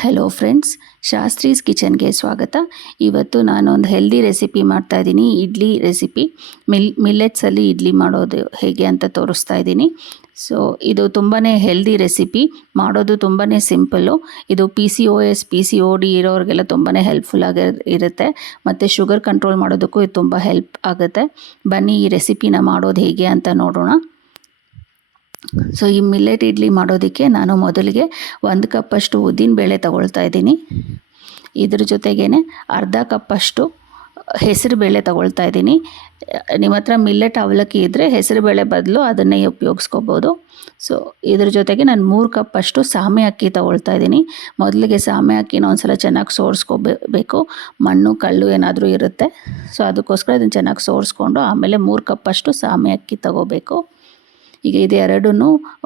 Hello friends Shastri's ಕಿಚನ್ಗೆ ಸ್ವಾಗತ. ಇವತ್ತು ನಾನೊಂದು ಹೆಲ್ದಿ ರೆಸಿಪಿ ಮಾಡ್ತಾ ಇದ್ದೀನಿ. ಇಡ್ಲಿ ರೆಸಿಪಿ ಮಿಲ್ ಮಿಲ್ಲೆಟ್ಸಲ್ಲಿ ಇಡ್ಲಿ ಮಾಡೋದು ಹೇಗೆ ಅಂತ ತೋರಿಸ್ತಾ ಇದ್ದೀನಿ. ಸೊ ಇದು ತುಂಬಾ ಹೆಲ್ದಿ ರೆಸಿಪಿ ಮಾಡೋದು ತುಂಬಾ ಸಿಂಪಲ್ಲು ಇದು P C O S P C O D ಇರೋರಿಗೆಲ್ಲ ತುಂಬಾ ಹೆಲ್ಪ್ಫುಲ್ ಆಗಿ ಇರುತ್ತೆ. ಮತ್ತು ಶುಗರ್ ಕಂಟ್ರೋಲ್ ಮಾಡೋದಕ್ಕೂ ಇದು ತುಂಬ ಹೆಲ್ಪ್ ಆಗುತ್ತೆ. ಬನ್ನಿ ಈ ರೆಸಿಪಿನ ಮಾಡೋದು ಹೇಗೆ ಅಂತ ನೋಡೋಣ. ಸೊ ಈ ಮಿಲ್ಲೆಟ್ ಇಡ್ಲಿ ಮಾಡೋದಕ್ಕೆ ನಾನು ಮೊದಲಿಗೆ ಒಂದು ಕಪ್ಪಷ್ಟು ಉದ್ದಿನಬೇಳೆ ತಗೊಳ್ತಾ ಇದ್ದೀನಿ. ಇದ್ರ ಜೊತೆಗೇ ಅರ್ಧ ಕಪ್ಪಷ್ಟು ಹೆಸರು ಬೇಳೆ ತಗೊಳ್ತಾ ಇದ್ದೀನಿ. ನಿಮ್ಮ ಹತ್ರ ಮಿಲ್ಲೆಟ್ ಅವಲಕ್ಕಿ ಇದ್ದರೆ ಹೆಸರು ಬೇಳೆ ಬದಲು ಅದನ್ನೇ ಉಪಯೋಗಿಸ್ಕೋಬೋದು. ಸೊ ಇದ್ರ ಜೊತೆಗೆ ನಾನು ಮೂರು ಕಪ್ಪಷ್ಟು ಸಾಮೆ ಅಕ್ಕಿ ತಗೊಳ್ತಾ ಇದ್ದೀನಿ. ಮೊದಲಿಗೆ ಸಾಮೆ ಅಕ್ಕಿನ ಒಂದು ಸಲ ಚೆನ್ನಾಗಿ ಸೋರಿಸ್ಕೋಬೇಕು. ಮಣ್ಣು, ಕಲ್ಲು ಏನಾದರೂ ಇರುತ್ತೆ. ಸೊ ಅದಕ್ಕೋಸ್ಕರ ಇದನ್ನು ಚೆನ್ನಾಗಿ ಸೋರಿಸ್ಕೊಂಡು ಆಮೇಲೆ ಮೂರು ಕಪ್ಪಷ್ಟು ಸಾಮೆ ಅಕ್ಕಿ ತಗೋಬೇಕು. ಈಗ ಇದು ಎರಡೂ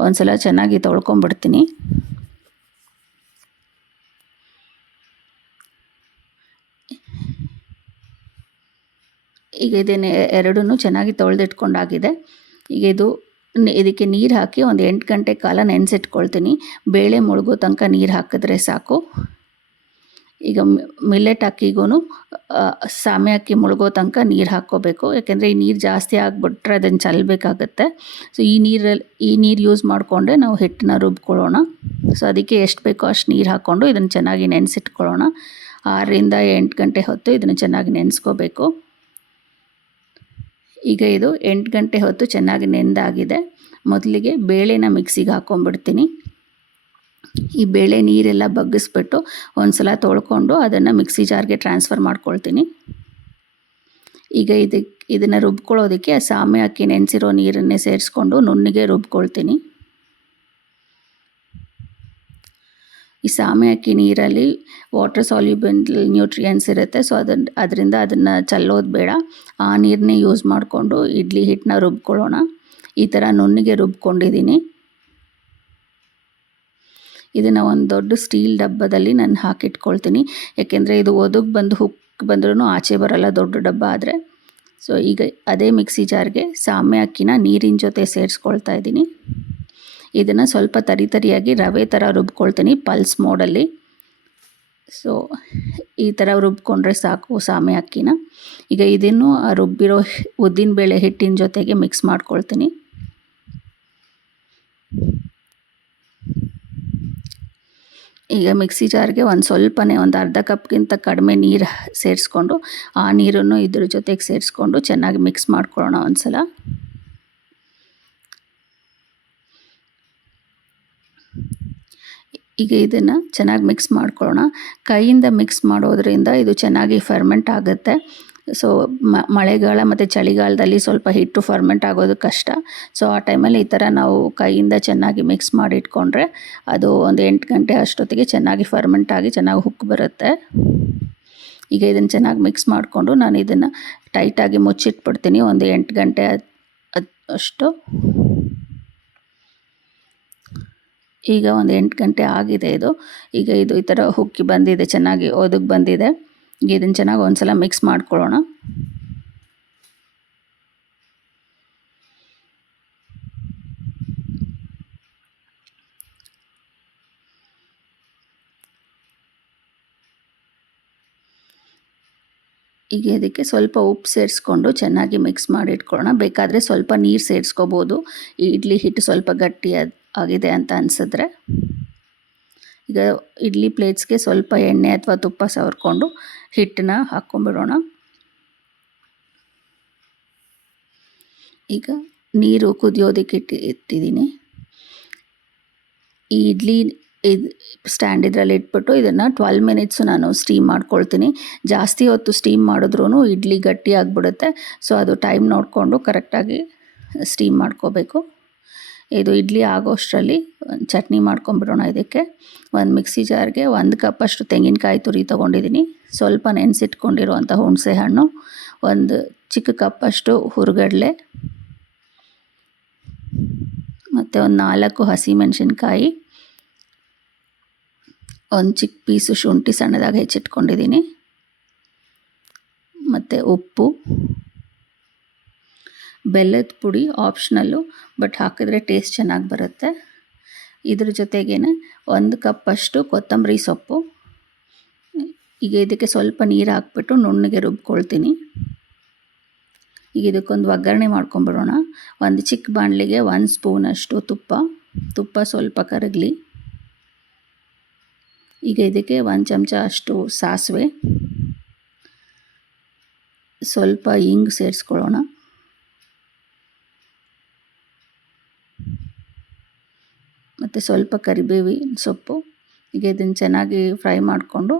ಒಂದ್ಸಲ ಚೆನ್ನಾಗಿ ತೊಳ್ಕೊಂಬಿಡ್ತೀನಿ. ಈಗ ಇದನ್ನು ಎರಡೂ ಚೆನ್ನಾಗಿ ತೊಳೆದಿಟ್ಕೊಂಡಾಗಿದೆ. ಈಗ ಇದು ಇದಕ್ಕೆ ನೀರು ಹಾಕಿ ಒಂದು ಎಂಟು ಗಂಟೆ ಕಾಲ ನೆನೆಸಿಟ್ಕೊಳ್ತೀನಿ. ಬೇಳೆ ಮುಳುಗೋ ತನಕ ನೀರು ಹಾಕಿದ್ರೆ ಸಾಕು. ಈಗ ಮಿಲ್ಲೆಟ್ ಅಕ್ಕಿಗೂ ಸಾಮೆ ಅಕ್ಕಿ ಮುಳುಗೋ ತನಕ ನೀರು ಹಾಕ್ಕೋಬೇಕು. ಯಾಕೆಂದರೆ ಈ ನೀರು ಜಾಸ್ತಿ ಆಗಿಬಿಟ್ರೆ ಅದನ್ನು ಚಲ್ಲಬೇಕಾಗತ್ತೆ ಸೊ ಈ ನೀರಲ್ಲಿ ಈ ನೀರು ಯೂಸ್ ಮಾಡಿಕೊಂಡೆ ನಾವು ಹಿಟ್ಟನ್ನ ರುಬ್ಕೊಳ್ಳೋಣ. ಸೊ ಅದಕ್ಕೆ ಎಷ್ಟು ಬೇಕೋ ಅಷ್ಟು ನೀರು ಹಾಕ್ಕೊಂಡು ಇದನ್ನು ಚೆನ್ನಾಗಿ ನೆನೆಸಿಟ್ಕೊಳ್ಳೋಣ. ಆರರಿಂದ ಎಂಟು ಗಂಟೆ ಹೊತ್ತು ಇದನ್ನು ಚೆನ್ನಾಗಿ ನೆನೆಸ್ಕೋಬೇಕು. ಈಗ ಇದು ಎಂಟು ಗಂಟೆ ಹೊತ್ತು ಚೆನ್ನಾಗಿ ನೆಂದಾಗಿದೆ. ಮೊದಲಿಗೆ ಬೇಳೆನ ಮಿಕ್ಸಿಗೆ ಹಾಕ್ಕೊಂಬಿಡ್ತೀನಿ ಈ ಬೇಳೆ ನೀರೆಲ್ಲ ಬಗ್ಗಿಸ್ಬಿಟ್ಟು ಒಂದು ಸಲ ತೊಳ್ಕೊಂಡು ಅದನ್ನು ಮಿಕ್ಸಿ ಜಾರ್ಗೆ ಟ್ರಾನ್ಸ್ಫರ್ ಮಾಡ್ಕೊಳ್ತೀನಿ. ಈಗ ಇದಕ್ಕೆ ಇದನ್ನು ರುಬ್ಕೊಳ್ಳೋದಕ್ಕೆ ಸಾಮೆ ಅಕ್ಕಿ ನೆನೆಸಿರೋ ನೀರನ್ನೇ ಸೇರಿಸ್ಕೊಂಡು ನುಣ್ಣಿಗೆ ರುಬ್ಕೊಳ್ತೀನಿ. ಈ ಸಾಮೆ ಅಕ್ಕಿ ನೀರಲ್ಲಿ ವಾಟರ್ ಸಾಲ್ಯೂಬಲ್ ನ್ಯೂಟ್ರಿಯನ್ಸ್ ಇರುತ್ತೆ ಸೊ ಅದನ್ನು ಅದರಿಂದ ಅದನ್ನು ಚಲ್ಲೋದು ಬೇಡ. ಆ ನೀರನ್ನೇ ಯೂಸ್ ಮಾಡಿಕೊಂಡು ಇಡ್ಲಿ ಹಿಟ್ಟನ್ನ ರುಬ್ಕೊಳ್ಳೋಣ. ಈ ಥರ ನುಣ್ಣಿಗೆ ರುಬ್ಕೊಂಡಿದ್ದೀನಿ. ಇದನ್ನು ಒಂದು ದೊಡ್ಡ ಸ್ಟೀಲ್ ಡಬ್ಬದಲ್ಲಿ ನಾನು ಹಾಕಿಟ್ಕೊಳ್ತೀನಿ. ಯಾಕೆಂದರೆ ಇದು ಒದಗಿ ಬಂದು ಹುಕ್ ಬಂದ್ರೂ ಆಚೆ ಬರಲ್ಲ, ದೊಡ್ಡ ಡಬ್ಬ ಆದರೆ. ಸೊ ಈಗ ಅದೇ ಮಿಕ್ಸಿ ಜಾರ್ಗೆ ಸಾಮೆ ಅಕ್ಕಿನ ನೀರಿನ ಜೊತೆ ಸೇರಿಸ್ಕೊಳ್ತಾ ಇದ್ದೀನಿ. ಇದನ್ನು ಸ್ವಲ್ಪ ತರಿ ತರಿಯಾಗಿ ರವೆ ಥರ ರುಬ್ಕೊಳ್ತೀನಿ ಪಲ್ಸ್ ಮೋಡಲ್ಲಿ. ಸೊ ಈ ಥರ ರುಬ್ಕೊಂಡ್ರೆ ಸಾಕು ಸಾಮೆ ಅಕ್ಕಿನ. ಈಗ ಇದನ್ನು ರುಬ್ಬಿರೋ ಉದ್ದಿನ ಬೇಳೆ ಹಿಟ್ಟಿನ ಜೊತೆಗೆ ಮಿಕ್ಸ್ ಮಾಡ್ಕೊಳ್ತೀನಿ. ಈಗ ಮಿಕ್ಸಿ ಜಾರ್ಗೆ ಒಂದು ಸ್ವಲ್ಪನೇ ಒಂದು ಅರ್ಧ ಕಪ್ಗಿಂತ ಕಡಿಮೆ ನೀರು ಸೇರಿಸ್ಕೊಂಡು, ಆ ನೀರನ್ನು ಇದ್ರ ಜೊತೆಗೆ ಸೇರಿಸ್ಕೊಂಡು ಚೆನ್ನಾಗಿ ಮಿಕ್ಸ್ ಮಾಡ್ಕೊಳ್ಳೋಣ ಒಂದು ಸಲ ಈಗ ಇದನ್ನು ಚೆನ್ನಾಗಿ ಮಿಕ್ಸ್ ಮಾಡ್ಕೊಳ್ಳೋಣ. ಕೈಯಿಂದ ಮಿಕ್ಸ್ ಮಾಡೋದ್ರಿಂದ ಇದು ಚೆನ್ನಾಗಿ ಫರ್ಮೆಂಟ್ ಆಗುತ್ತೆ. ಸೊ ಮಳೆಗಾಲ ಮತ್ತು ಚಳಿಗಾಲದಲ್ಲಿ ಸ್ವಲ್ಪ ಹಿಟ್ಟು ಫರ್ಮೆಂಟ್ ಆಗೋದು ಕಷ್ಟ. ಸೊ ಆ ಟೈಮಲ್ಲಿ ಈ ಥರ ನಾವು ಕೈಯಿಂದ ಚೆನ್ನಾಗಿ ಮಿಕ್ಸ್ ಮಾಡಿ ಇಟ್ಕೊಂಡ್ರೆ ಅದು ಒಂದು ಎಂಟು ಗಂಟೆ ಅಷ್ಟೊತ್ತಿಗೆ ಚೆನ್ನಾಗಿ ಫರ್ಮೆಂಟ್ ಆಗಿ ಚೆನ್ನಾಗಿ ಹುಕ್ ಬರುತ್ತೆ. ಈಗ ಇದನ್ನು ಚೆನ್ನಾಗಿ ಮಿಕ್ಸ್ ಮಾಡಿಕೊಂಡು ನಾನು ಇದನ್ನು ಟೈಟಾಗಿ ಮುಚ್ಚಿಟ್ಬಿಡ್ತೀನಿ. ಒಂದು ಎಂಟು ಗಂಟೆ ಅಷ್ಟು. ಈಗ ಒಂದು ಎಂಟು ಗಂಟೆ ಆಗಿದೆ ಇದು. ಈಗ ಇದು ಈ ಥರ ಹುಕ್ಕಿ ಬಂದಿದೆ, ಚೆನ್ನಾಗಿ ಒದಗಿ ಬಂದಿದೆ. ಇದನ್ನು ಚೆನ್ನಾಗಿ ಒಂದು ಸಲ ಮಿಕ್ಸ್ ಮಾಡ್ಕೊಳ್ಳೋಣ. ಈಗ ಇದಕ್ಕೆ ಸ್ವಲ್ಪ ಉಪ್ಪು ಸೇರಿಸ್ಕೊಂಡು ಚೆನ್ನಾಗಿ ಮಿಕ್ಸ್ ಮಾಡಿ ಇಟ್ಕೊಳ್ಳೋಣ ಬೇಕಾದರೆ ಸ್ವಲ್ಪ ನೀರು ಸೇರಿಸ್ಕೋಬೋದು. ಇಡ್ಲಿ ಹಿಟ್ಟು ಸ್ವಲ್ಪ ಗಟ್ಟಿ ಆಗಿದೆ ಅಂತ ಅನಿಸಿದ್ರೆ. ಈಗ ಇಡ್ಲಿ ಪ್ಲೇಟ್ಸ್ಗೆ ಸ್ವಲ್ಪ ಎಣ್ಣೆ ಅಥವಾ ತುಪ್ಪ ಸವರ್ಕೊಂಡು ಹಿಟ್ಟನ್ನ ಹಾಕ್ಕೊಂಬಿಡೋಣ. ಈಗ ನೀರು ಕುದಿಯೋದಕ್ಕೆ ಇಟ್ಟು ಇಟ್ಟಿದ್ದೀನಿ. ಈ ಇಡ್ಲಿ ಇದು ಸ್ಟ್ಯಾಂಡ್ ಇದರಲ್ಲಿ ಇಟ್ಬಿಟ್ಟು ಇದನ್ನು ಟ್ವೆಲ್ ಮಿನಿಟ್ಸು ನಾನು ಸ್ಟೀಮ್ ಮಾಡ್ಕೊಳ್ತೀನಿ. ಜಾಸ್ತಿ ಹೊತ್ತು ಸ್ಟೀಮ್ ಮಾಡಿದ್ರೂ ಇಡ್ಲಿ ಗಟ್ಟಿ ಆಗಿಬಿಡುತ್ತೆ. ಸೊ ಅದು ಟೈಮ್ ನೋಡಿಕೊಂಡು ಕರೆಕ್ಟಾಗಿ ಸ್ಟೀಮ್ ಮಾಡ್ಕೋಬೇಕು. ಇದು ಇಡ್ಲಿ ಆಗೋಷ್ಟರಲ್ಲಿ ಚಟ್ನಿ ಮಾಡ್ಕೊಂಬಿಡೋಣ ಇದಕ್ಕೆ. ಒಂದು ಮಿಕ್ಸಿ ಜಾರ್ಗೆ ಒಂದು ಕಪ್ಪಷ್ಟು ತೆಂಗಿನಕಾಯಿ ತುರಿ ತೊಗೊಂಡಿದ್ದೀನಿ ಸ್ವಲ್ಪ ನೆನೆಸಿಟ್ಕೊಂಡಿರುವಂಥ ಹುಣಸೆ ಹಣ್ಣು, ಒಂದು ಚಿಕ್ಕ ಕಪ್ಪಷ್ಟು ಹುರುಗಡಲೆ, ಮತ್ತು ಒಂದು ನಾಲ್ಕು ಹಸಿಮೆಣಸಿನ್ಕಾಯಿ, ಒಂದು ಚಿಕ್ಕ ಪೀಸು ಶುಂಠಿ ಸಣ್ಣದಾಗಿ ಹೆಚ್ಚಿಟ್ಕೊಂಡಿದ್ದೀನಿ ಮತ್ತು ಉಪ್ಪು ಬೆಲ್ಲದ ಪುಡಿ ಆಪ್ಷನಲ್ಲು ಬಟ್ ಹಾಕಿದ್ರೆ ಟೇಸ್ಟ್ ಚೆನ್ನಾಗಿ ಬರುತ್ತೆ. ಇದ್ರ ಜೊತೆಗೇನೆ ಒಂದು ಕಪ್ಪಷ್ಟು ಕೊತ್ತಂಬರಿ ಸೊಪ್ಪು. ಈಗ ಇದಕ್ಕೆ ಸ್ವಲ್ಪ ನೀರು ಹಾಕ್ಬಿಟ್ಟು ನುಣ್ಣಗೆ ರುಬ್ಕೊಳ್ತೀನಿ. ಈಗ ಇದಕ್ಕೊಂದು ಒಗ್ಗರಣೆ ಮಾಡ್ಕೊಂಬಿಡೋಣ ಒಂದು ಚಿಕ್ಕ ಬಾಣಲಿಗೆ ಒಂದು ಸ್ಪೂನಷ್ಟು ತುಪ್ಪ. ತುಪ್ಪ ಸ್ವಲ್ಪ ಕರಗಲಿ. ಈಗ ಇದಕ್ಕೆ ಒಂದು ಚಮಚ ಅಷ್ಟು ಸಾಸಿವೆ. ಸ್ವಲ್ಪ ಹಿಂಗ್ ಸೇರಿಸ್ಕೊಳ್ಳೋಣ. ಮತ್ತು ಸ್ವಲ್ಪ ಕರಿಬೇವಿನ ಸೊಪ್ಪು, ಈಗ ಇದನ್ನು ಚೆನ್ನಾಗಿ ಫ್ರೈ ಮಾಡಿಕೊಂಡು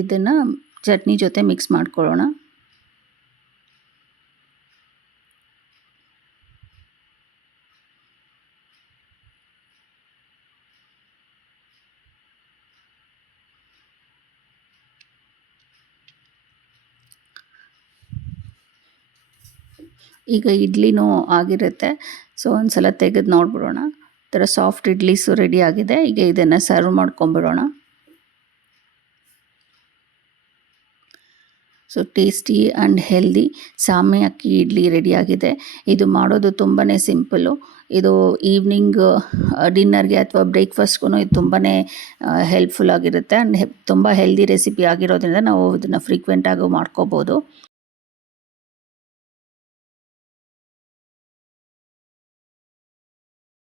ಇದನ್ನು ಚಟ್ನಿ ಜೊತೆ ಮಿಕ್ಸ್ ಮಾಡ್ಕೊಳ್ಳೋಣ. ಈಗ ಇಡ್ಲಿನೂ ಆಗಿರುತ್ತೆ. ಸೊ ಒಂದು ಸಲ ತೆಗೆದು ನೋಡ್ಬಿಡೋಣ. ಥರ ಸಾಫ್ಟ್ ಇಡ್ಲಿಸು ರೆಡಿ ಆಗಿದೆ. ಈಗ ಇದನ್ನು ಸರ್ವ್ ಮಾಡ್ಕೊಂಬಿಡೋಣ ಸೊ ಟೇಸ್ಟಿ ಆ್ಯಂಡ್ ಹೆಲ್ದಿ ಸಾಮೆ ಅಕ್ಕಿ ಇಡ್ಲಿ ರೆಡಿಯಾಗಿದೆ ಇದು ಮಾಡೋದು ತುಂಬಾ ಸಿಂಪಲ್ಲು ಇದು ಈವ್ನಿಂಗ್ ಡಿನ್ನರ್ಗೆ ಅಥವಾ ಬ್ರೇಕ್ಫಾಸ್ಟ್ಗೂ ಇದು ತುಂಬಾ ಹೆಲ್ಪ್ಫುಲ್ ಆಗಿರುತ್ತೆ. ಆ್ಯಂಡ್ ತುಂಬ ಹೆಲ್ದಿ ರೆಸಿಪಿ ಆಗಿರೋದ್ರಿಂದ ನಾವು ಇದನ್ನು ಫ್ರೀಕ್ವೆಂಟಾಗೂ ಮಾಡ್ಕೋಬೋದು.